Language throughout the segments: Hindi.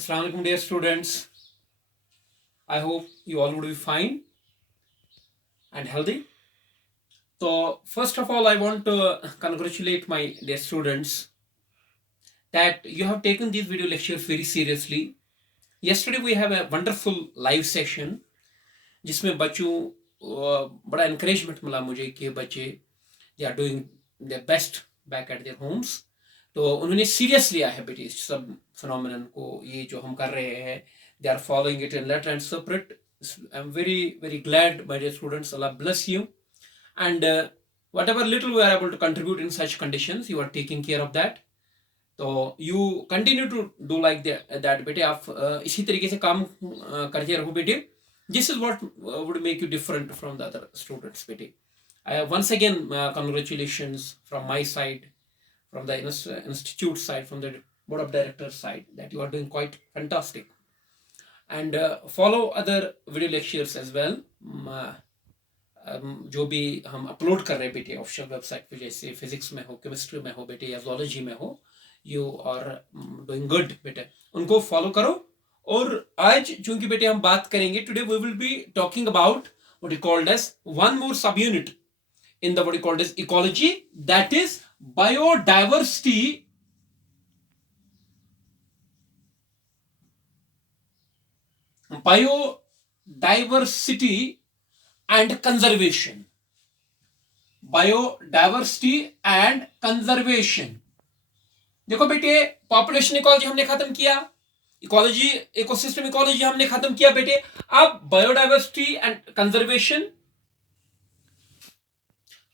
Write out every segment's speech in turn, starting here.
Assalamu alaikum, dear students. I hope you all would be fine and healthy. So, first of all, I want to congratulate my dear students that you have taken these video lectures very seriously. Yesterday, we have a wonderful live session जिसमें बच्चों बड़ा encouragement मिला मुझे कि बच्चे they are doing their best back at their homes. तो उन्होंने सीरियस लिया है बेटी इस सब फिनोमिनन को, ये जो हम कर रहे हैं, they are following it in letter and separate. I'm very very glad, my dear students. Allah bless you, and whatever little we are able to contribute in such conditions, you are taking care of that. तो you continue to do like that बेटे. आप इसी तरीके से काम करते रहो बेटे. This is what would make you different from the other students बेटे. Once again, congratulations from my side, from the institute side, from the board of directors side, that you are doing quite fantastic. And follow other video lectures as well. जो भी हम अपलोड कर रहे हैं बेटे ऑफिशियल वेबसाइट पे, जैसे फिजिक्स में हो, केमिस्ट्री में हो बेटे, या जोलॉजी में हो, यू आर डूइंग गुड बेटे, उनको फॉलो करो. और आज चूंकि बेटे हम बात करेंगे, today we will be talking about what is called as one more sub unit in the what is called as ecology, that is biodiversity. Biodiversity and conservation. Biodiversity and conservation. देखो बेटे, पॉपुलेशन इकोलॉजी हमने खत्म किया, इकोलॉजी इकोसिस्टम इकोलॉजी हमने खत्म किया बेटे. अब बायोडाइवर्सिटी एंड कंजर्वेशन.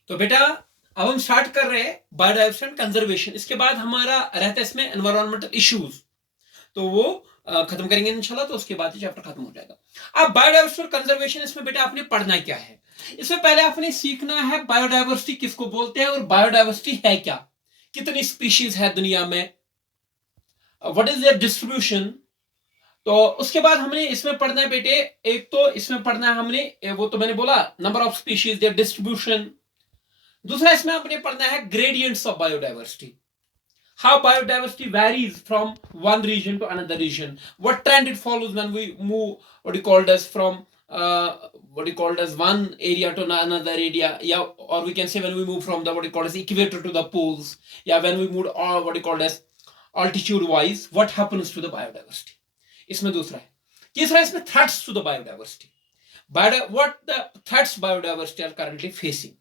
तो बेटा अब हम स्टार्ट कर रहे हैं बायोडाइवर्सिटी एंड कंजर्वेशन. इसके बाद हमारा रहता है इसमें एनवायरमेंटल इश्यूज, तो वो खत्म करेंगे इंशाल्लाह. तो उसके बाद चैप्टर खत्म हो जाएगा. अब बायोडाइवर्सिटी और कंजर्वेशन, इसमें बेटा आपने पढ़ना क्या है? इसमें पहले आपने सीखना है बायोडाइवर्सिटी किसको बोलते हैं और बायोडाइवर्सिटी है क्या, कितनी स्पीशीज है दुनिया में, व्हाट इज देयर डिस्ट्रीब्यूशन. तो उसके बाद हमने इसमें पढ़ना है बेटे, एक तो इसमें पढ़ना है हमने, वो तो मैंने बोला, number of species, their distribution. दूसरा इसमें आपने पढ़ना है gradients of biodiversity, how biodiversity varies from one region to another region, what trend it follows when we move what you called as from what you called as one area to another area, yeah, or we can say when we move from the what you called as equator to the poles, yeah, when we move or what you called as altitude wise, what happens to the biodiversity. इसमें दूसरा है. तीसरा इसमें threats to the biodiversity, what the threats biodiversity are currently facing.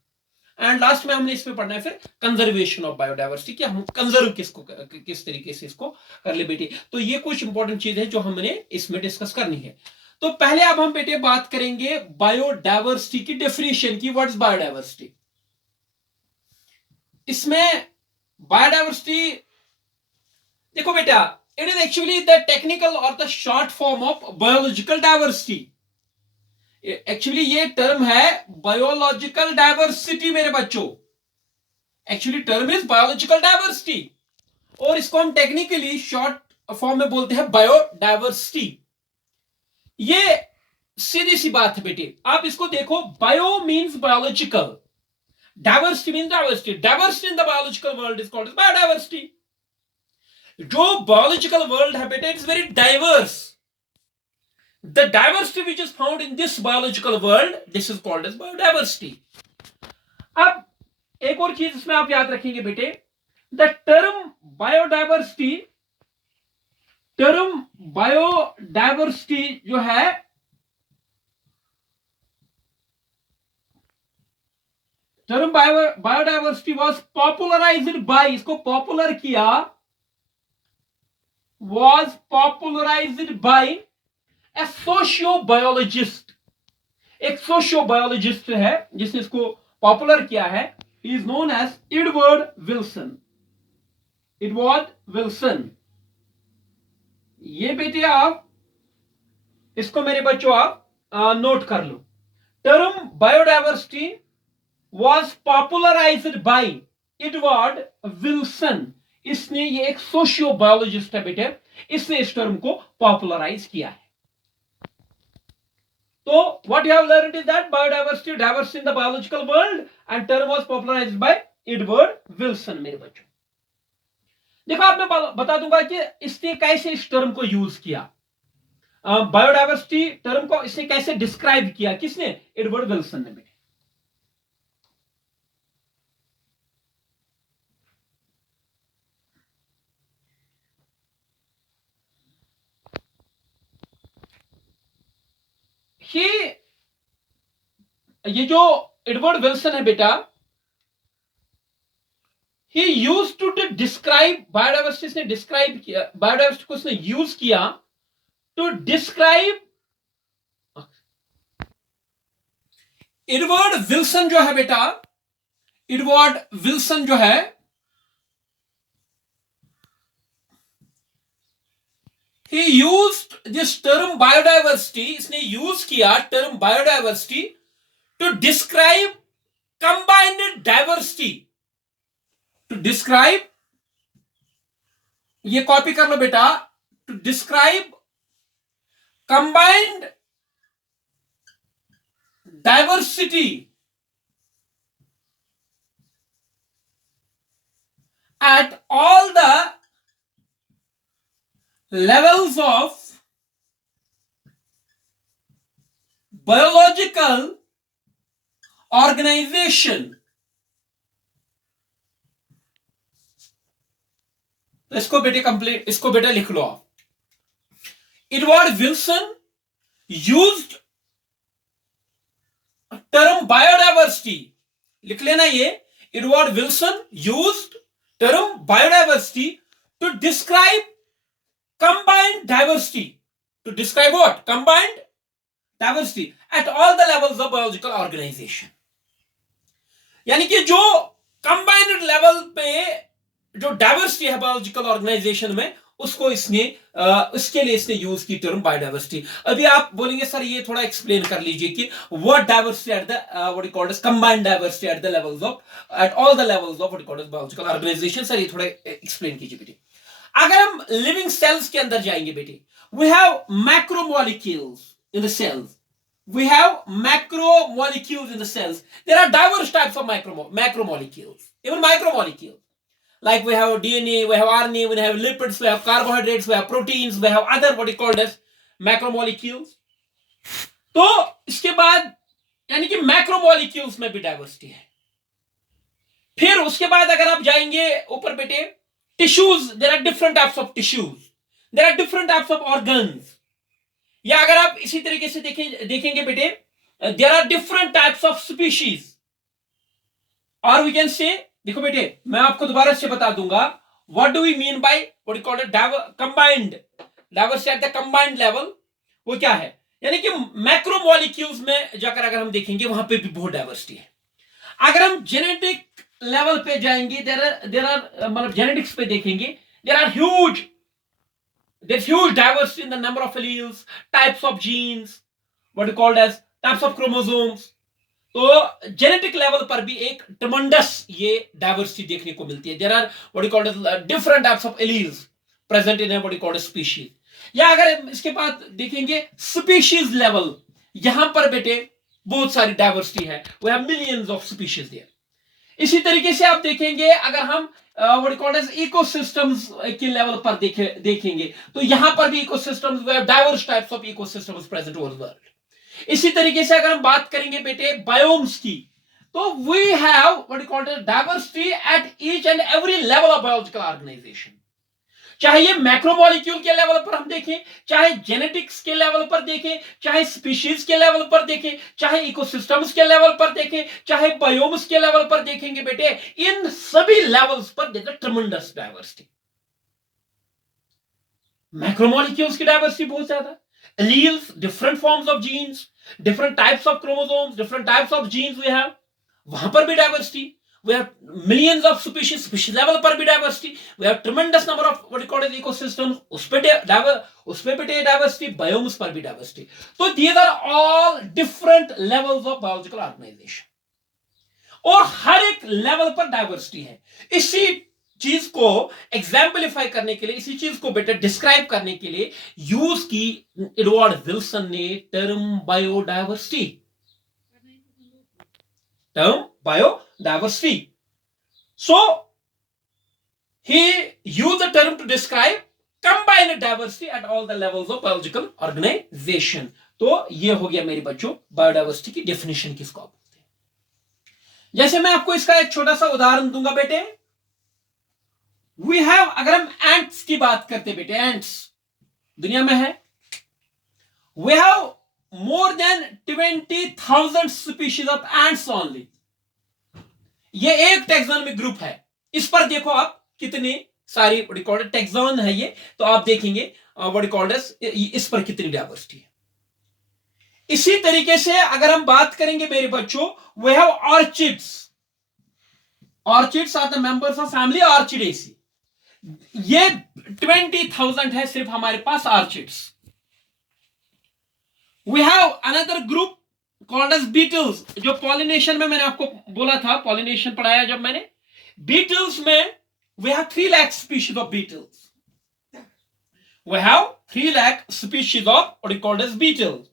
And last में हमने इसमें पढ़ना है फिर कंजर्वेशन ऑफ बायोडाइवर्सिटी, कि हम कंजर्व किस तरीके से इसको कर ले बेटे. तो ये कुछ इंपॉर्टेंट चीज है जो हमने इसमें डिस्कस करनी है. तो पहले अब हम बेटे बात करेंगे बायोडाइवर्सिटी की डेफिनेशन की. What is biodiversity? इसमें बायोडाइवर्सिटी देखो बेटा, it is actually the technical और the short form of biological diversity. Actually ये टर्म है बायोलॉजिकल डाइवर्सिटी मेरे बच्चों. Actually term is biological diversity, और इसको हम टेक्निकली शॉर्ट फॉर्म में बोलते हैं बायोडाइवर्सिटी. ये सीधी सी बात है बेटे. आप इसको देखो, bio means biological, diversity means diversity. Diversity in the biological world is called biodiversity. जो बायोलॉजिकल वर्ल्ड है बेटे, it is very diverse. The diversity which is found in this biological world, this is called as biodiversity. अब एक और चीज इसमें आप याद रखेंगे बेटे, the term biodiversity जो है, term biodiversity was popularized by, इसको पॉपुलर किया, was popularized by a sociobiologist. एक सोशियोबायोलॉजिस्ट है जिसने इसको पॉपुलर किया है. He is known as Edward Wilson. Edward Wilson. ये बेटे आप इसको मेरे बच्चों आप नोट कर लो. Term biodiversity was popularised by Edward Wilson. इसने, ये एक सोशियोबायोलॉजिस्ट है बेटे, इसने इस टर्म को पॉपुलराइज किया है. So what you have learned is that biodiversity, diversity in the biological world, and term was popularized by Edward Wilson मेरे बच्चों. देखो आप मैं बता दूंगा कि इसने कैसे इस टर्म को यूज किया। बायोडाइवर्सिटी टर्म को इसने कैसे डिस्क्राइब किया, किसने? एडवर्ड विल्सन ने। ये जो एडवर्ड विल्सन है बेटा, ही यूज टू डिस्क्राइब बायोडाइवर्सिटी, ने डिस्क्राइब किया बायोडाइवर्सिटी को, उसने यूज किया टू डिस्क्राइब। एडवर्ड विल्सन जो है बेटा, एडवर्ड विल्सन जो है, he used this term biodiversity, इसने यूज किया term biodiversity to describe combined diversity, to describe, ये कॉपी कर लो बेटा, to describe combined diversity at all the levels of biological organization। तो इसको बेटे कंप्लीट, इसको बेटा लिख लो आप। Edward Wilson used term biodiversity, लिख लेना ये, Edward Wilson used term biodiversity to describe combined diversity, to describe what? Combined diversity at all the levels of biological organization। यानी कि जो combined level पे जो डाइवर्सिटी है बायोलॉजिकल ऑर्गेनाइजेशन में, उसको इसने इसके लिए इसने यूज की टर्म बायोडाइवर्सिटी। अभी आप बोलेंगे सर ये थोड़ा एक्सप्लेन कर लीजिए कि what diversity at the what you called as combined diversity at the levels of, at all the levels of what you called as biological organisation. Sir ये थोड़ा एक्सप्लेन कीजिए बेटे। अगर हम लिविंग सेल्स के अंदर जाएंगे बेटे, we have macromolecules in the cells, we have macromolecules in the cells, there are diverse types of macromolecules, even micromolecules, like we have DNA, we have RNA, we have lipids, we have carbohydrates, we have proteins, we have other what is called as macromolecules। तो इसके बाद यानी कि मैक्रोमोलिक्यूल्स में भी डाइवर्सिटी है। फिर उसके बाद अगर आप जाएंगे ऊपर बेटे, tissues, there are different types of tissues, there are different types of organs. या अगर आप इसी तरीके से देखेंगे बेटे, there are different types of species, और वी कैन से, देखो बेटे मैं आपको दोबारा से बता दूंगा, what do we mean by what you called combined diversity at the combined level, वो क्या है? यानी कि मैक्रोमोलिक्यूल्स में जाकर अगर हम देखेंगे वहां पे भी बहुत डाइवर्सिटी है। अगर हम जेनेटिक लेवल पे जाएंगे, देयर आर मतलब जेनेटिक्स पे देखेंगे, there are huge, there's huge diversity in the number of alleles, types of genes, what is called as types of chromosomes। तो जेनेटिक लेवल पर भी एक ट्रमेंडस ये डाइवर्सिटी देखने को मिलती है। There are what you called as different types of alleles present in what you called as species. या अगर इसके बाद देखेंगे स्पीशीज लेवल, यहां पर बेटे बहुत सारी डाइवर्सिटी है, we have millions of species there. इसी तरीके से आप देखेंगे अगर हम what you called as ecosystems के लेवल पर देखेंगे, तो यहां पर भी ecosystems, we have diverse types of ecosystems present over the world. इसी तरीके से अगर हम बात करेंगे बेटे बायोम्स की, तो we have what you called as diversity at each and every level of biological organisation. चाहे ये मैक्रोमोलिक्यूल के लेवल पर हम देखें, चाहे जेनेटिक्स के लेवल पर देखें, चाहे स्पीशीज के लेवल पर देखें, चाहे इकोसिस्टम्स के लेवल पर देखें, चाहे बायोम्स के लेवल पर देखेंगे बेटे, इन सभी लेवल्स पर there is tremendous diversity. Macromolecules की डाइवर्सिटी बहुत ज्यादा, alleles, different forms of genes, different types of chromosomes, different types of genes we have, वहां पर भी diversity. We have millions of species, species level पर भी diversity, we have tremendous number of what you call as ecosystems, उसपे भी diversity, biomes पर भी diversity। तो these are all different levels of biological organization, और हर एक लेवल पर डाइवर्सिटी है। इसी चीज को एग्जाम्पलीफाई करने के लिए, इसी चीज को बेटर डिस्क्राइब करने के लिए यूज की एडवर्ड विल्सन ने term biodiversity, term biodiversity। So he used the term to describe combined diversity at all the levels of biological organization. तो ये हो गया मेरे बच्चों बायोडाइवर्सिटी की डेफिनेशन किसको आप बोलते हैं। जैसे मैं आपको इसका एक छोटा सा उदाहरण दूंगा बेटे, वी हैव, अगर हम एंट्स की बात करते बेटे, एंट्स दुनिया में है, we have more than 20,000 species of ants only. ये एक टैक्सोनॉमिक ग्रुप है, इस पर देखो आप कितनी सारी रिकॉर्डेड टैक्सोन है ये, तो आप देखेंगे व्हाट रिकॉर्ड इस पर कितनी डाइवर्सिटी है। इसी तरीके से अगर हम बात करेंगे मेरे बच्चों, we have orchids, orchids are the members of family Orchidaceae, ये 20,000 है सिर्फ हमारे पास orchids. We have another group called as beetles, जो पॉलिनेशन में मैंने आपको बोला था, पॉलिनेशन पढ़ाया जब मैंने, beetles में we have 3 lakh species of beetles. We have 3 lakh species of what is called as beetles.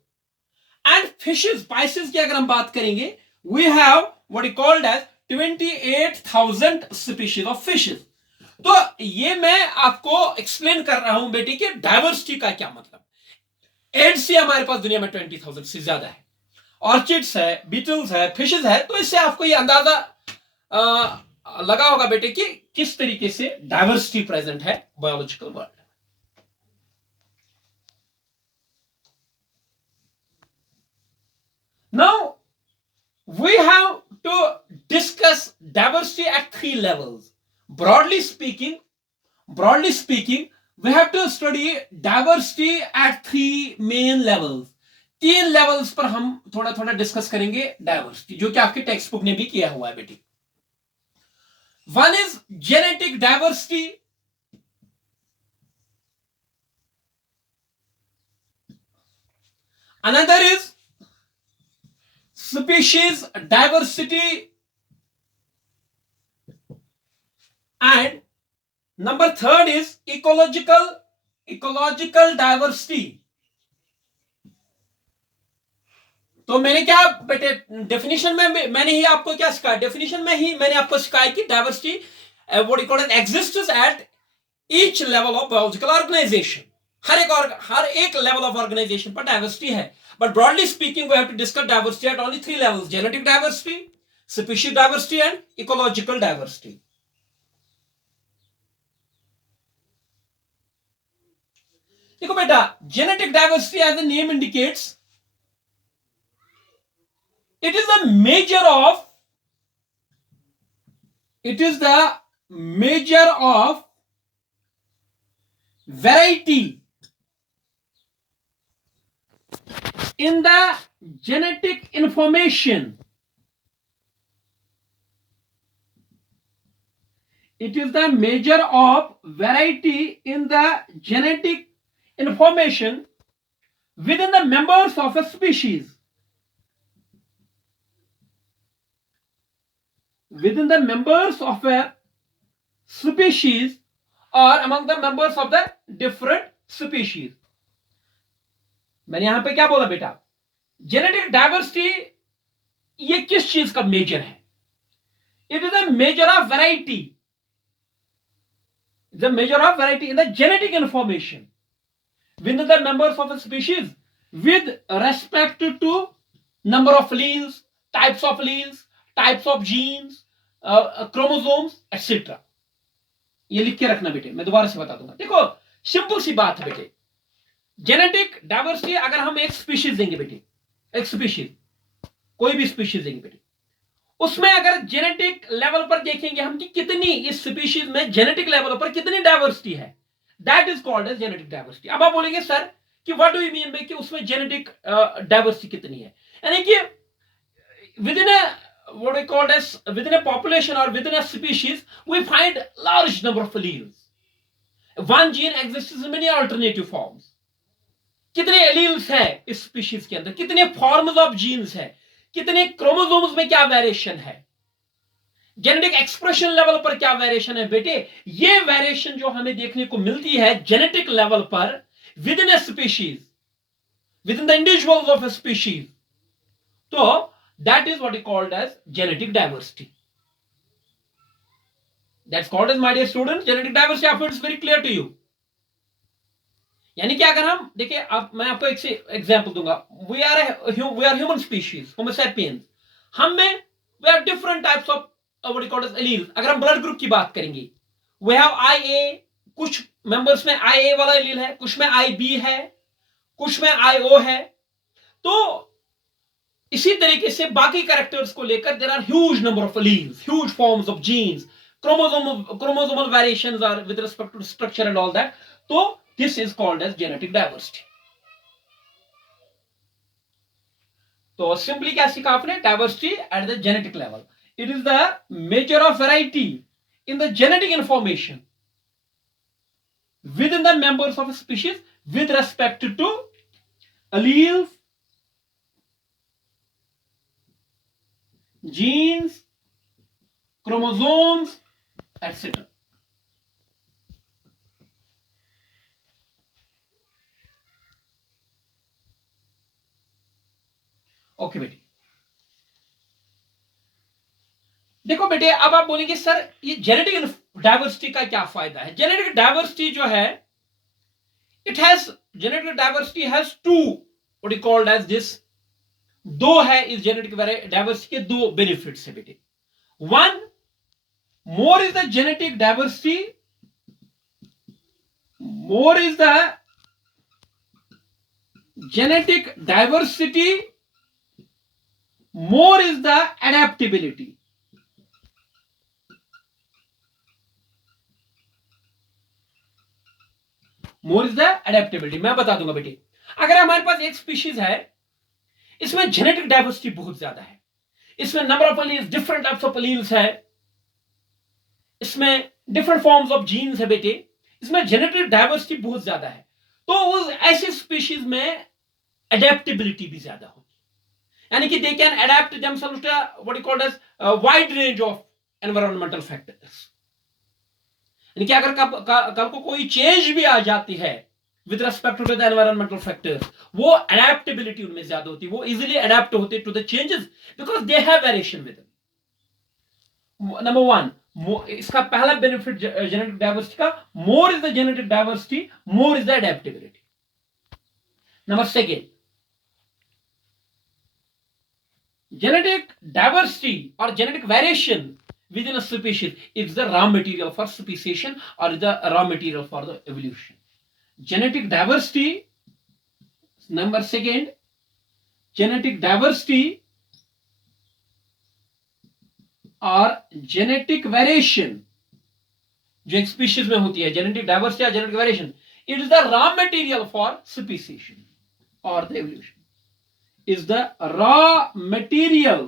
And fishes, Pisces की अगर हम बात करेंगे, we have what is called as 28,000 species of fishes. तो ये मैं आपको एक्सप्लेन कर रहा हूं बेटी कि डाइवर्सिटी का क्या मतलब। एड्स ही हमारे पास दुनिया में 20,000 से ज्यादा है, ऑर्चिड्स है, बीटल्स है, फिशेस है, तो इससे आपको ये अंदाजा लगा होगा बेटे कि किस तरीके से डाइवर्सिटी प्रेजेंट है biological world. Now we have to discuss diversity at 3 levels. Broadly speaking we have to study diversity at 3 main levels. 3 levels पर हम थोड़ा थोड़ा डिस्कस करेंगे डाइवर्सिटी, जो कि आपके टेक्स्ट बुक ने भी किया हुआ है बेटी। One is genetic diversity, another is species diversity, and number 3 is ecological diversity. तो मैंने क्या बेटे डेफिनेशन में मैंने ही आपको क्या सिखाया, डेफिनेशन में ही मैंने आपको सिखाया कि diversity what you call it exists at each level of biological organisation. हर एक लेवल ऑफ ऑर्गेनाइजेशन पर डाइवर्सिटी है, but broadly speaking we have to discuss diversity at only 3 levels: genetic diversity, species diversity and ecological diversity. देखो बेटा, genetic diversity as the name indicates, it is the measure of variety in the genetic information. It is the measure of variety in the genetic information within the members of a species. Within the members of a species or among the members of the different species. मैंने यहां पे क्या बोला बेटा, जेनेटिक डाइवर्सिटी ये किस चीज का मेजर है? It is a major of variety, the measure of variety in the genetic information within the members of a species with respect to number of alleles, types of alleles, types of genes, chromosomes, etc. ये लिख के रखना बेटे, मैं दोबारा से बता दूंगा। देखो सिंपल सी बात है बेटे, जेनेटिक डाइवर्सिटी अगर हम एक स्पीशीज देंगे बेटे, एक स्पीशीज, कोई भी स्पीशीज देंगे बेटे, उसमें अगर जेनेटिक लेवल पर देखेंगे हम कि कितनी इस स्पीशीज में जेनेटिक लेवल पर कितनी डाइवर्सिटी है, that is called as genetic diversity. अब आप बोलेंगे सर कि what do you mean by कि उसमें जेनेटिक डाइवर्सिटी कितनी है, यानी कि within what we called as within a population or within a species we find large number of alleles. One gene exists in many alternative forms. कितने alleles है इस species के अंदर, कितने forms of genes है, कितने क्रोमोसोम्स में क्या वेरिएशन है, जेनेटिक एक्सप्रेशन लेवल पर क्या वेरिएशन है बेटे, ये वेरिएशन जो हमें देखने को मिलती है जेनेटिक लेवल पर within a species, within the individuals of a species, तो that is what is called as genetic diversity. That's called as my dear student genetic diversity. I hope it's very clear to you. यानी कि अगर हम देखिए, आप मैं आपको एक एग्जांपल दूंगा। We are human species, Homo sapiens. हम में we have different types of what you call as allele. अगर हम ब्लड ग्रुप की बात करेंगे, वी हैव IA, कुछ मेंबर्स में IA वाला एलील है, कुछ में IB है, कुछ में IO है। तो इसी तरीके से बाकी कैरेक्टर्स को लेकर there are huge number of alleles, huge forms of genes, chromosomal variations are with respect to structure and all that. So this is called as genetic diversity. तो सिंपली क्या सीखा आपने? Diversity at the genetic level. It is the measure of variety in the genetic information within the members of species with respect to alleles, genes, chromosomes, etc. Okay बेटे, देखो बेटे, अब आप बोलेंगे सर ये जेनेटिक डाइवर्सिटी का क्या फायदा है? जेनेटिक डाइवर्सिटी जो है, genetic diversity has to what you called as this, दो है इस जेनेटिक डाइवर्सिटी के दो बेनिफिट्स है बेटे। One, more is the genetic diversity, more is the genetic diversity, more is the adaptability. more is the adaptability। मैं बता दूंगा बेटे, अगर हमारे पास एक स्पीशीज है, इसमें जेनेटिक डाइवर्सिटी बहुत ज्यादा है, इसमें number of alleles, different types of alleles है, इसमें डिफरेंट फॉर्म्स ऑफ जीन्स है बेटे, इसमें जेनेटिक डाइवर्सिटी बहुत ज्यादा है, तो उस ऐसी स्पीशीज में एडेप्टेबिलिटी भी ज्यादा होगी। यानी कि they can adapt themselves to what you called as wide range of environmental factors. यानी कि अगर कल को कोई चेंज भी आ जाती है with respect to the environmental factors, वो अडेप्टेबिलिटी उनमें ज्यादा होती है, वो इजीली अडेप्ट होते to the changes because they have variation with them. Number one, इसका पहला बेनिफिट जेनेटिक डाइवर्सिटी का, more is the genetic diversity, more is the adaptability. Number second, genetic diversity or genetic variation within a species is the raw material for speciation or the raw material for the evolution. Genetic diversity, number second, genetic diversity or genetic variation जो एक स्पीशीज में होती है, जेनेटिक डाइवर्सिटी या genetic variation, it is the raw material for speciation और the evolution, is the raw material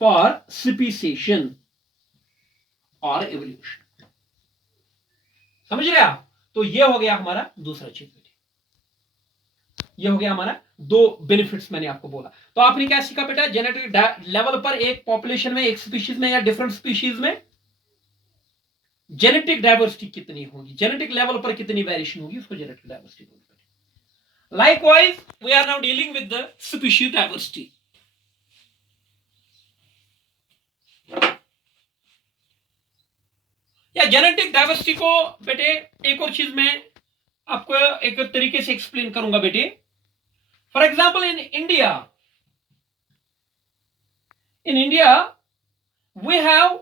for speciation or evolution। समझ रहे आप? तो ये हो गया हमारा दूसरा चीज, ये हो गया हमारा दो बेनिफिट्स मैंने आपको बोला। तो आपने क्या सीखा बेटा? जेनेटिक लेवल पर एक पॉपुलेशन में, एक स्पीशीज में या डिफरेंट स्पीशीज में जेनेटिक डाइवर्सिटी कितनी होगी, जेनेटिक लेवल पर कितनी वेरिएशन होगी, उसको जेनेटिक डाइवर्सिटी बोलते हैं। Likewise, we are now dealing with the species diversity. या जेनेटिक डाइवर्सिटी को बेटे एक और चीज में आपको एक तरीके से एक्सप्लेन करूंगा बेटे। For example, in India we have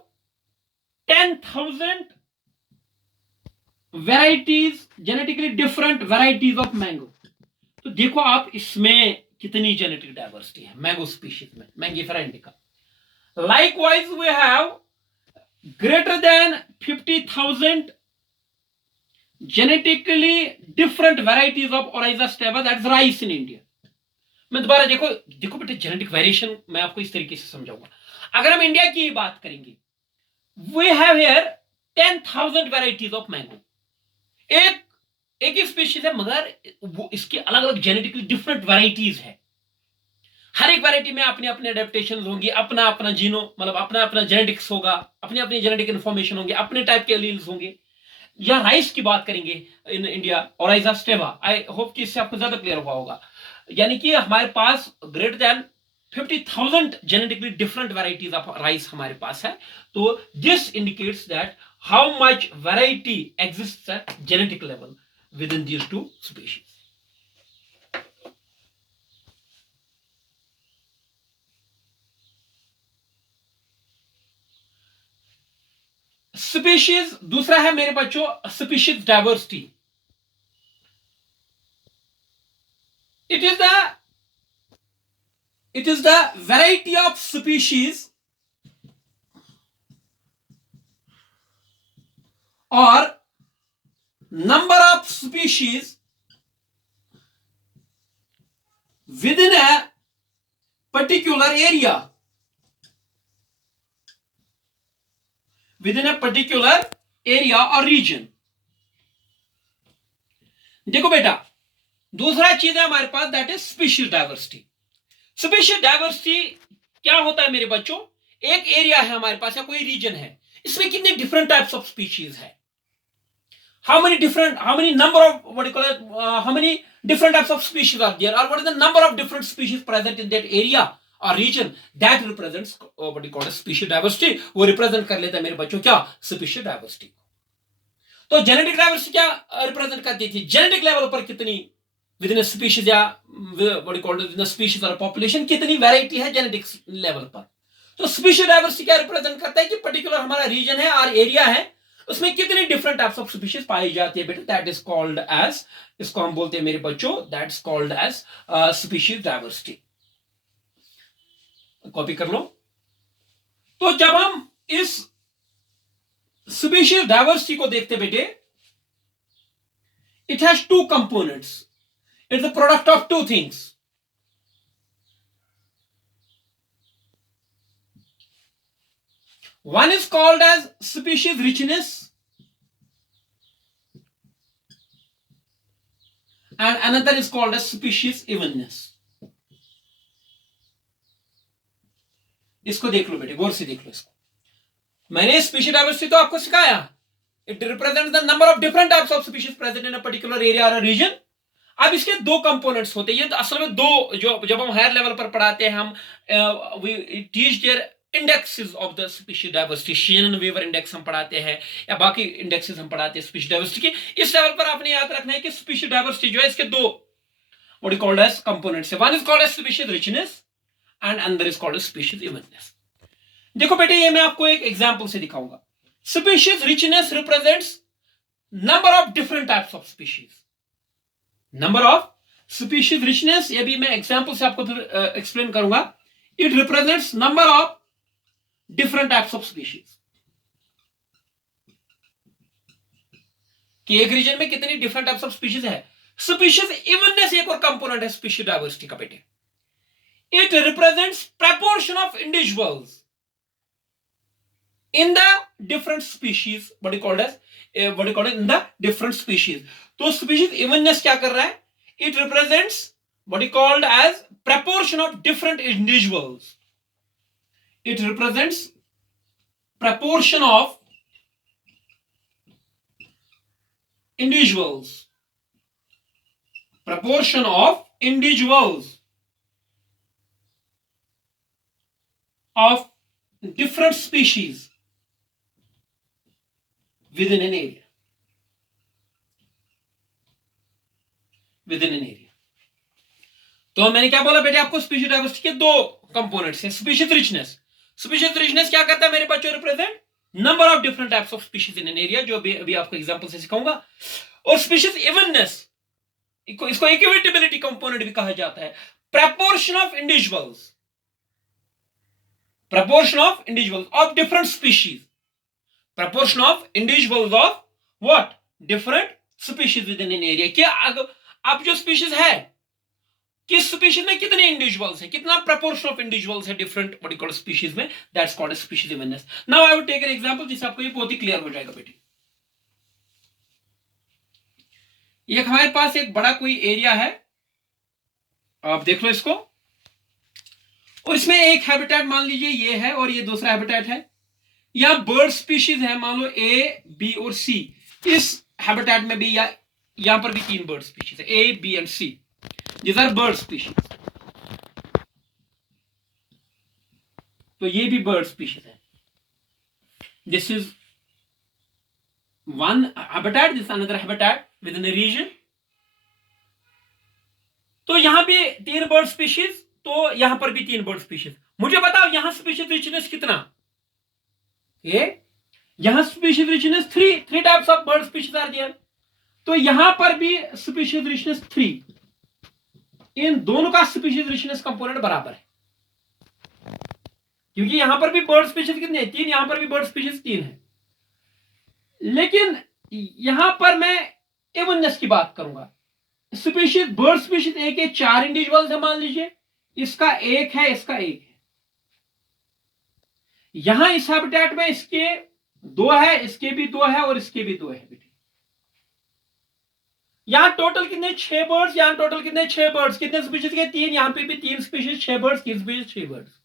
10,000 varieties, genetically different varieties of mango. तो देखो आप इसमें कितनी जेनेटिक डाइवर्सिटी है मैंगो स्पीशीज में, Mangifera indica. Likewise we have greater than 50,000 genetically different varieties of Oryza sativa, that's rice in India. मैं दोबारा देखो बेटे, जेनेटिक वेरिएशन मैं आपको इस तरीके से समझाऊंगा। अगर हम इंडिया की बात करेंगे, we have here 10,000 varieties of mango. एक ही स्पीशीज है, मगर वो इसके अलग अलग जेनेटिकली डिफरेंट वैरायटीज है। हर एक वैरायटी में अपने अपने एडेप्टेशन होंगी, अपना अपना जीनो मतलब अपना अपना जेनेटिक्स होगा, अपनी अपनी जेनेटिक इन्फॉर्मेशन होंगे, अपने टाइप के एलील्स होंगे। या राइस की बात करेंगे in India, Oryza sativa, I hope कि इससे आपको ज्यादा क्लियर हुआ होगा। यानी कि हमारे पास greater than 50,000 genetically different varieties of rice हमारे पास है। तो this indicates that how much variety exist at genetic level within these two species. Species दूसरा है मेरे बच्चों species diversity. It is the variety of species or number of species within a particular area, within a particular area or region। देखो बेटा दूसरा चीज है हमारे पास that is species diversity. Species diversity क्या होता है मेरे बच्चों, एक एरिया है हमारे पास या कोई रीजन है, इसमें कितने डिफरेंट टाइप्स ऑफ स्पीशीज है, how many number of what do you call it, how many different types of species are there, or what is the number of different species present in that area or region, that represents what do you call it, species diversity। वो represent कर लेता है मेरे बच्चों क्या, species diversity। तो genetic diversity क्या represent करती थी, genetic level पर कितनी within a species या what do you call it, within a species or a population कितनी variety है genetic level पर। तो species diversity क्या represent करता है कि particular हमारा region है और area है, उसमें कितनी डिफरेंट टाइप्स ऑफ स्पीशीज पाई जाती है बेटा, दैट इज कॉल्ड एज, इसको हम बोलते हैं मेरे बच्चों that is called as species diversity. Copy कर लो। तो जब हम इस स्पीशीज डाइवर्सिटी को देखते बेटे, it has two components, it's the product of two things. One is called as species richness and another is called as species evenness। इसको देख लो बेटे, गौर से देख लो इसको। मैंने स्पीशीज डाइवर्सिटी तो आपको सिखाया, it represents the number of different types of species present in a particular area और रीजन। अब इसके दो कंपोनेंट्स होते हैं, ये तो असल में दो, जो जब हम हायर लेवल पर पढ़ाते हैं हम we teach their indexes of the species diversity, Shannon Weaver index हम पढ़ाते हैं या बाकी इंडेक्सेस हम पढ़ाते हैं स्पीशीज डाइवर्सिटी के। इस लेवल पर आपने याद रखना है कि स्पीशीज डाइवर्सिटी जो है इसके दो what is called as components है, one is called as species richness and another is called as species evenness. देखो बेटे ये मैं आपको एक एग्जांपल से दिखाऊंगा। Species richness represents number of different types of species, number of species richness, ये भी मैं एग्जांपल से आपको फिर एक्सप्लेन करूंगा। It represents number of different types of species, कि एक रीजन में कितनी डिफरेंट टाइप्स ऑफ स्पीशीज है। स्पीशीज इवननेस एक और कंपोनेंट है स्पीशीज डाइवर्सिटी का बेटे। It represents proportion of individuals in the different species, what is called as in the different species. तो स्पीशीज इवननेस क्या कर रहा है, it represents what is called as proportion of different individuals, it represents proportion of individuals, proportion of individuals of different species within an area, within an area। तो मैंने क्या बोला बेटे आपको, स्पीशीज डाइवर्सिटी के दो कंपोनेंट्स हैं। स्पीशीज रिचनेस, स्पीशीज रिचनेस क्या करता है मेरे बच्चों, represent number of different types of species in an area, जो अभी आपको एग्जांपल से सिखाऊंगा। और स्पीशीज इवननेस, इसको इक्विटेबिलिटी कंपोनेंट भी कहा जाता है। Proportion of individuals, proportion of individuals of different species, proportion of individuals of what, different species with in an area. क्या अब जो स्पीशीज है, किस स्पीशीज में कितने इंडिविजुअल्स है, कितना प्रपोर्शन ऑफ इंडिविजुअल्स है different what you call species में, that's called species evenness. Now I will take an example जिससे आपको ये बहुत ही क्लियर हो जाएगा बेटी। ये हमारे पास एक बड़ा कोई एरिया है, आप देख लो इसको, और इसमें एक हैबिटेट मान लीजिए ये है और ये दूसरा हैबिटेट है। यहां बर्ड स्पीशीज है, मान लो ए, बी और सी। इस हैबिटेट में भी या यहां पर भी तीन बर्ड स्पीशीज है, A, B and C. These are bird species। तो ये भी बर्ड स्पीशीज है. This is one habitat, this another habitat within a region. तो यहां पे 3 बर्ड स्पीशीज, तो यहां पर भी 3 बर्ड स्पीशीज. मुझे बताओ यहां स्पीशीज रिचनेस कितना? ये यहां species richness 3 types of bird species are there. तो यहां पर भी स्पीशीज रिचनेस 3. इन दोनों का स्पीशीज रिचनेस कंपोनेंट बराबर है, क्योंकि यहां पर भी बर्ड स्पीशीज कितने हैं? 3. यहां पर भी बर्ड स्पीशीज 3 है. लेकिन यहां पर मैं इवननेस की बात करूंगा. स्पीशीज बर्ड स्पीशीज एक है, 4 इंडिविजुअल्स है मान लीजिए, इसका 1 है, इसका 1 है. यहां इस हैबिटेट में इसके 2 है, इसके भी 2 है और इसके भी 2 है बेटे. यहां टोटल कितने? 6 बर्ड्स. यहां टोटल कितने? 6 बर्ड्स. कितने स्पीशीज के? 3. यहां पे भी 3 स्पीशीज, 6 बर्ड्स. 3 species 6 birds.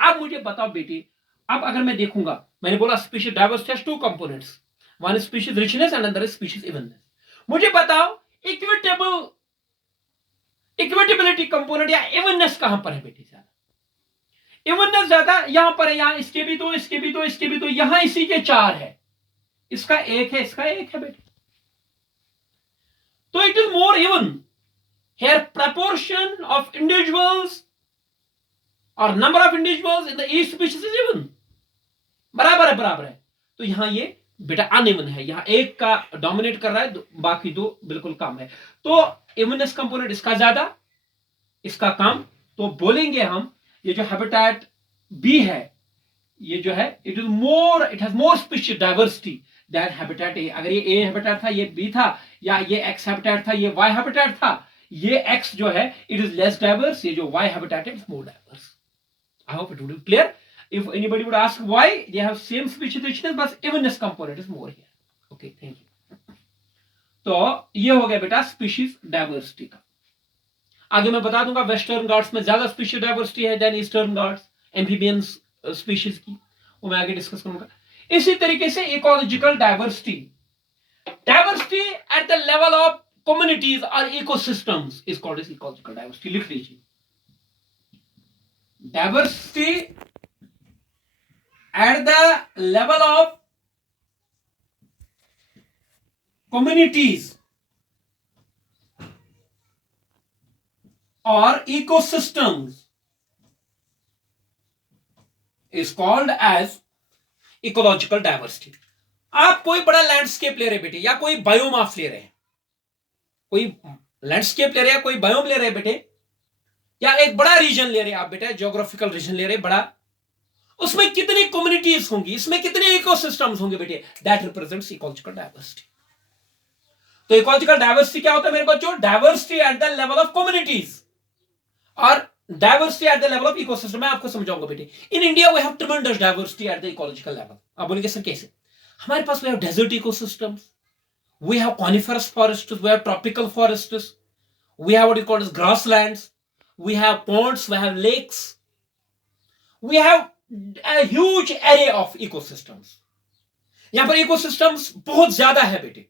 अब मुझे बताओ बेटी, अब अगर मैं देखूंगा, मैंने बोला species diversity has 2 components, one species richness and another species evenness. मुझे बताओ इक्विटेबिलिटी कंपोनेंट या इवननेस कहां पर है बेटी? ज्यादा इवननेस ज्यादा यहां पर है. यहां इसके भी 2, इसके भी 2, इसके भी 2. यहां इसी के 4 है, इसका 1 है, इसका 1 है बेटी. तो it is more even. Here proportion of individuals or number of individuals in the each species is even. बराबर है, बराबर है. तो यहां ये बेटा अनइवन है. यहां एक का डोमिनेट कर रहा है, बाकी 2 बिल्कुल कम है. तो इवननेस कंपोनेंट इसका ज्यादा, इसका कम. तो बोलेंगे हम ये जो हैबिटेट बी है, ये जो है it has more species diversity than habitat A. अगर ये ए हैबिटेट था, ये बी था, या ये एक्स हैबिटेट था, ये वाई हैबिटेट था, ये x जो है इट इज लेस डाइवर्स, ये जो y habitat is more diverse. I hope it would be clear. If anybody would ask why, they have same species richness but evenness component is more here. Okay, thank you. तो ये हो गया बेटा स्पीशीज डाइवर्सिटी का. आगे मैं बता दूंगा वेस्टर्न घाट्स में ज्यादा स्पीशीज डाइवर्सिटी है than Eastern Ghats amphibians species की, वो मैं आगे डिस्कस करूंगा. इसी तरीके से ecological diversity at the level of communities or ecosystems is called as ecological diversity. लिख लीजिए, diversity at the level of communities or ecosystems is called as ecological diversity. आप कोई बड़ा लैंडस्केप ले रहे बेटे, या कोई बायोम ऑफ ले रहे हैं, कोई लैंडस्केप ले रहे हैं, कोई बायोम ले रहे हैं बेटे, या एक बड़ा रीजन ले रहे हैं आप बेटे, ज्योग्राफिकल रीजन ले रहे हैं बड़ा, उसमें कितनी कम्युनिटीज होंगी, इसमें कितने इकोसिस्टम्स होंगे बेटे, दैट रिप्रेजेंट्स इकोलॉजिकल डाइवर्सिटी. तो इकोलॉजिकल डाइवर्सिटी क्या होता है मेरे बच्चों? Diversity at the level of communities और diversity at the level of ecosystem. मैं आपको समझाऊंगा बेटे. In India we have tremendous diversity at the ecological level. आप बोलेंगे सर कैसे? हमारे पास we have desert ecosystems, we have coniferous forests, we have tropical forests, we have what you call as grasslands, we have ponds, we have lakes, we have a huge array of ecosystems. यहां पर ecosystems बहुत ज्यादा है बेटे.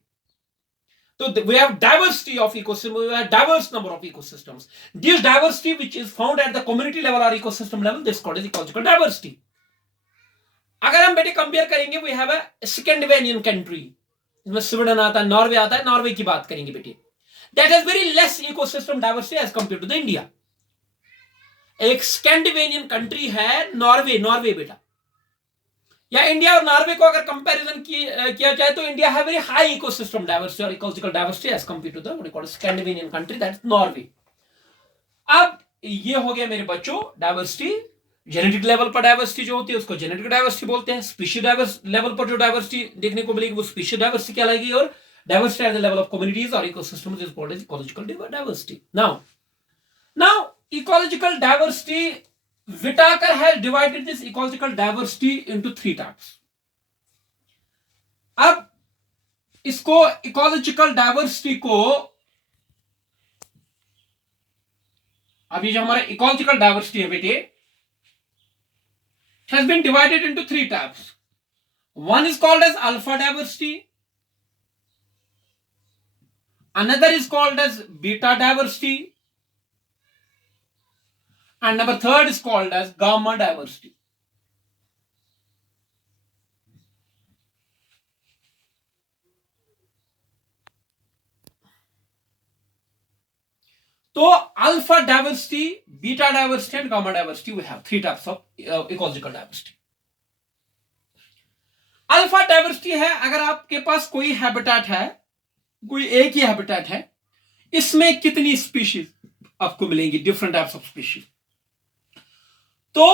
तो we have diversity of ecosystems, we have diverse number of ecosystems. This diversity which is found at the community level or ecosystem level, this is called as ecological diversity. अगर हम बेटे कंपेयर करेंगे, we have a Scandinavian country, इसमें स्वीडन आता है, नॉर्वे आता है, नॉर्वे की बात करेंगे बेटे, that has very less ecosystem diversity as compare to the India. एक स्कैंडिनेवियन कंट्री है नॉर्वे बेटा, या इंडिया और नॉर्वे को अगर कंपैरिजन किया जाए तो इंडिया है वेरी हाई इकोसिस्टम डाइवर्सिटी और ecological diversity as compare to the what you call Scandinavian country, that is Norway. अब ये हो गया मेरे बच्चों डाइवर्सिटी. जेनेटिक लेवल पर डाइवर्सिटी जो होती है उसको जेनेटिक डाइवर्सिटी बोलते हैं. स्पीशीज लेवल पर जो डाइवर्सिटी देखने को मिलेगी वो स्पीशीज डाइवर्सिटी कहलाएगी, और diversity at the level of communities और ecosystems is called as ecological diversity. Now ecological diversity, Whitaker has divided this ecological diversity into 3 types. अब इसको इकोलॉजिकल डाइवर्सिटी को, अभी जो हमारा इकोलॉजिकल डाइवर्सिटी है बेटे, it has been divided into 3 types. One is called as alpha diversity, another is called as beta diversity, and number third is called as gamma diversity. So alpha diversity, beta diversity and gamma diversity, we have three types of ecological diversity. Alpha diversity है अगर आपके पास कोई हैबिटेट है, कोई एक ही हैबिटेट है, इसमें कितनी स्पीशीज आपको मिलेंगी, डिफरेंट टाइप्स ऑफ स्पीशीज. तो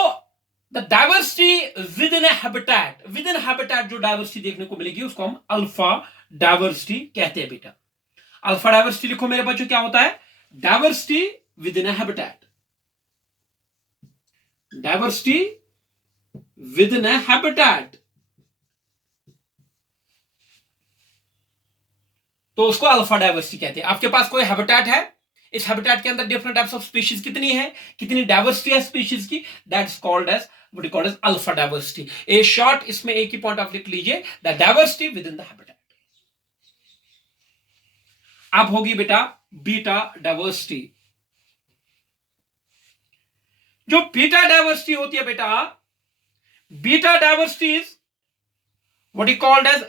the diversity with in habitat, with in habitat जो डाइवर्सिटी देखने को मिलेगी उसको हम अल्फा डाइवर्सिटी कहते हैं. बेटा अल्फा डाइवर्सिटी लिखो मेरे बच्चों, क्या होता है? Diversity with in habitat, diversity with in habitat, तो उसको अल्फा डाइवर्सिटी कहते हैं. आपके पास कोई हैबिटेट है, इस हैबिटेट के अंदर डिफरेंट टाइप्स ऑफ स्पीशीज कितनी है, कितनी डाइवर्सिटी है स्पीशीज की, that is called as what is called as alpha diversity. A short इसमें एक ही पॉइंट आप लिख लीजिए, the diversity within the habitat. अब होगी बेटा बीटा डाइवर्सिटी. जो बीटा डाइवर्सिटी होती है बेटा, beta diversity is what is called as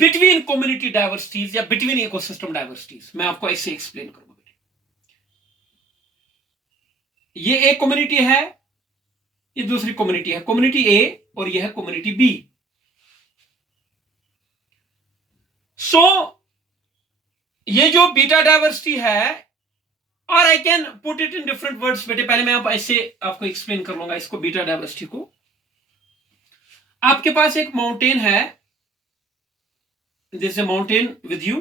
between community diversities या बिटवीन इकोसिस्टम डाइवर्सिटीज. मैं आपको ऐसे एक्सप्लेन करूंगा. ये एक कम्युनिटी है, ये दूसरी कम्युनिटी है, कम्युनिटी ए, और यह है कम्युनिटी बी. सो ये जो बीटा डाइवर्सिटी है, और I can put it in different words. बेटे पहले मैं आप ऐसे आपको एक्सप्लेन कर लूंगा इसको, बीटा डाइवर्सिटी को. आपके पास एक माउंटेन है, this is a mountain with you,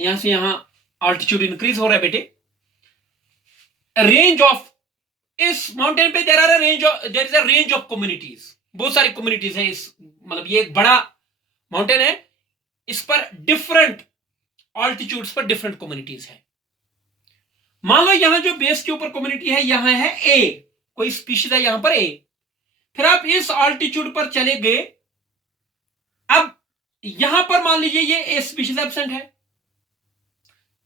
यहां से यहां ऑल्टीट्यूड इंक्रीज हो रहा है बेटे. रेंज ऑफ, इस माउंटेन पे there is a range of communities, बहुत सारी कम्युनिटीज है. इस मतलब ये एक बड़ा माउंटेन है, इस पर डिफरेंट ऑल्टीट्यूड्स पर डिफरेंट कम्युनिटीज है. मान लो यहां जो बेस के ऊपर कम्युनिटी है, यहां है ए, कोई स्पीशीज है यहां पर ए. फिर आप इस ऑल्टीट्यूड पर चले गए, अब यहां पर मान लीजिए ये ए स्पीशीज एब्सेंट है,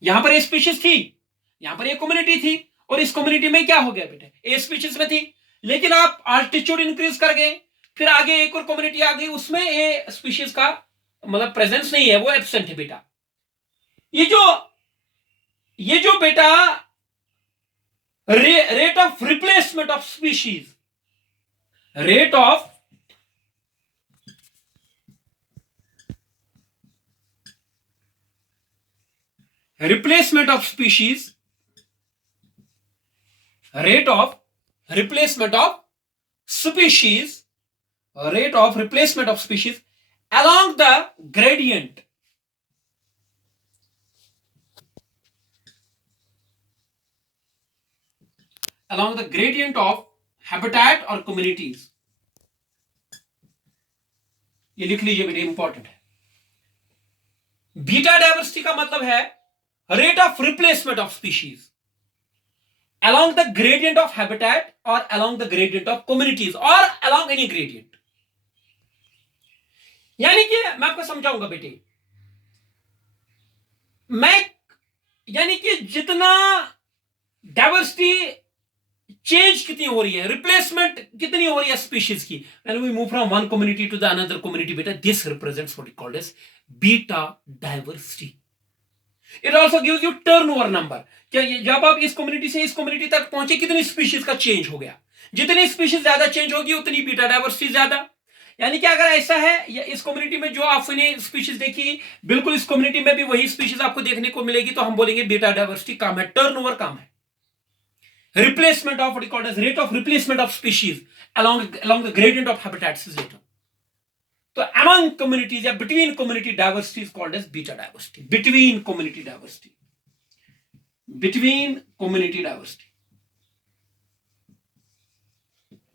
यहां पर ए स्पीशीज थी, यहां पर ए कम्युनिटी थी, और इस कम्युनिटी में क्या हो गया बेटे, ए स्पीशीज में थी, लेकिन आप ऑल्टीट्यूड इंक्रीज कर गए, फिर आगे एक और कम्युनिटी आ गई, उसमें ए स्पीशीज का मतलब प्रेजेंस नहीं है, वो एब्सेंट है बेटा. ये जो बेटा rate of replacement of species, rate of replacement of species, rate of replacement of species, rate of replacement of species along the gradient, along the gradient of habitat और कम्युनिटीज. ये लिख लीजिए बेटे, इंपॉर्टेंट है. बीटा डाइवर्सिटी का मतलब है rate of replacement of species along the gradient of habitat or along the gradient of communities or along any gradient. यानी कि मैं आपको समझाऊंगा बेटे, यानी कि जितना डाइवर्सिटी चेंज कितनी हो रही है, रिप्लेसमेंट कितनी हो रही है स्पीशीज की, when we move from one community to the another community बेटा, this represents what is called as beta diversity. It also gives you turnover number, क्या जब आप इस कम्युनिटी से इस कम्युनिटी तक पहुंचे कितनी स्पीशीज का चेंज हो गया. जितनी स्पीशीज ज्यादा चेंज होगी उतनी बीटा डाइवर्सिटी ज्यादा. यानी कि अगर ऐसा है, या इस कम्युनिटी में जो आपने स्पीशीज देखी, बिल्कुल इस कम्युनिटी में भी वही स्पीशीज आपको देखने को मिलेगी, तो हम बोलेंगे बीटा डाइवर्सिटी कम है, टर्नओवर कम है. Replacement of what is called as rate of replacement of species along the gradient of habitats is later. So among communities या between community diversity is called as beta diversity. Between community diversity. Between community diversity.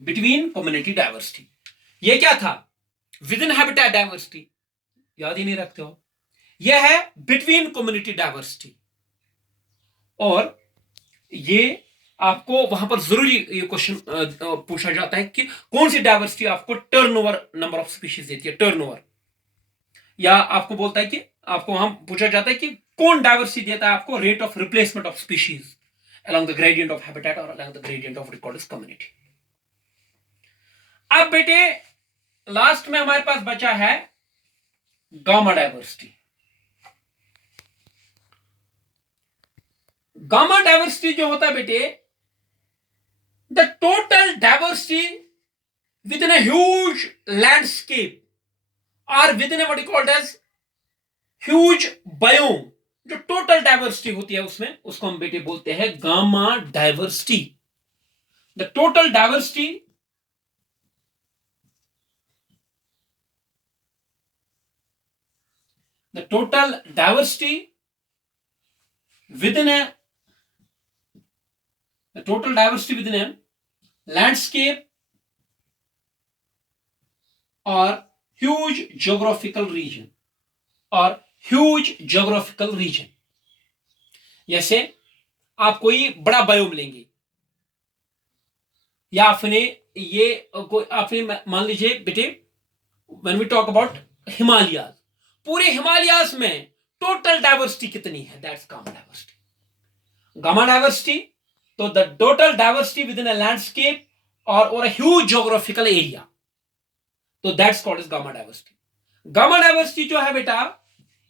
Between community diversity. ये क्या था? Within habitat diversity. याद ही नहीं रखते हो. यह है between community diversity. और ये आपको वहां पर जरूरी ये क्वेश्चन पूछा जाता है कि कौन सी डाइवर्सिटी आपको टर्नओवर नंबर ऑफ स्पीशीज देती है, टर्नओवर. या आपको बोलता है कि आपको वहां पूछा जाता है कि कौन डाइवर्सिटी देता है आपको? Rate of replacement of species along the gradient of habitat or along the gradient of recorded community. अब बेटे लास्ट में हमारे पास बचा है गामा डाइवर्सिटी. गामा डाइवर्सिटी जो होता है बेटे, the total diversity within a huge landscape और within what is called as huge biome. जो टोटल डाइवर्सिटी होती है उसमें, उसको हम बेटे बोलते हैं gamma diversity. The total diversity within a landscape or huge geographical region. जैसे आप कोई बड़ा बायोम लेंगे या आपने मान लीजिए बेटे, when we talk about Himalayas, पूरे हिमालयाज में टोटल डाइवर्सिटी कितनी है? That's gamma diversity. Gamma diversity, तो the total diversity within a landscape और अ ह्यूज ज्योग्राफिकल एरिया, तो that's called as gamma diversity. Gamma diversity जो है बेटा,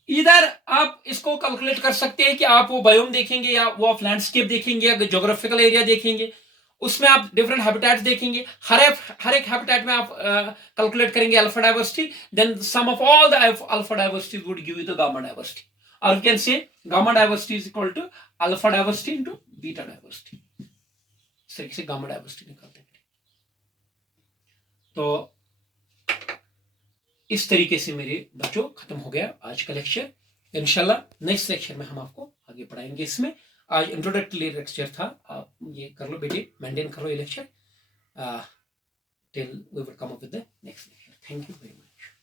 इधर आप इसको कैलकुलेट कर सकते हैं कि आप वो बायोम देखेंगे या वो आप लैंडस्केप देखेंगे या ज्योग्राफिकल एरिया देखेंगे, उसमें आप डिफरेंट हैबिटेट्स देखेंगे. हर एक हैबिटेट में आप कैलकुलेट करेंगे alpha diversity, then sum of all the alpha diversity would give you the gamma diversity. और you can say gamma diversity is equal to alpha diversity into beta diversity. इस तरीके से गामा डाइवर्सिटी निकालते हैं. तो इस तरीके से मेरे बच्चों खत्म हो गया आज का लेक्चर. इंशाल्लाह नेक्स्ट लेक्चर में हम आपको आगे पढ़ाएंगे. इसमें आज इंट्रोडक्टरी लेक्चर था, आप ये कर लो बेटे, मेंटेन करो ये lecture till we will come up with the next lecture. Thank you very much.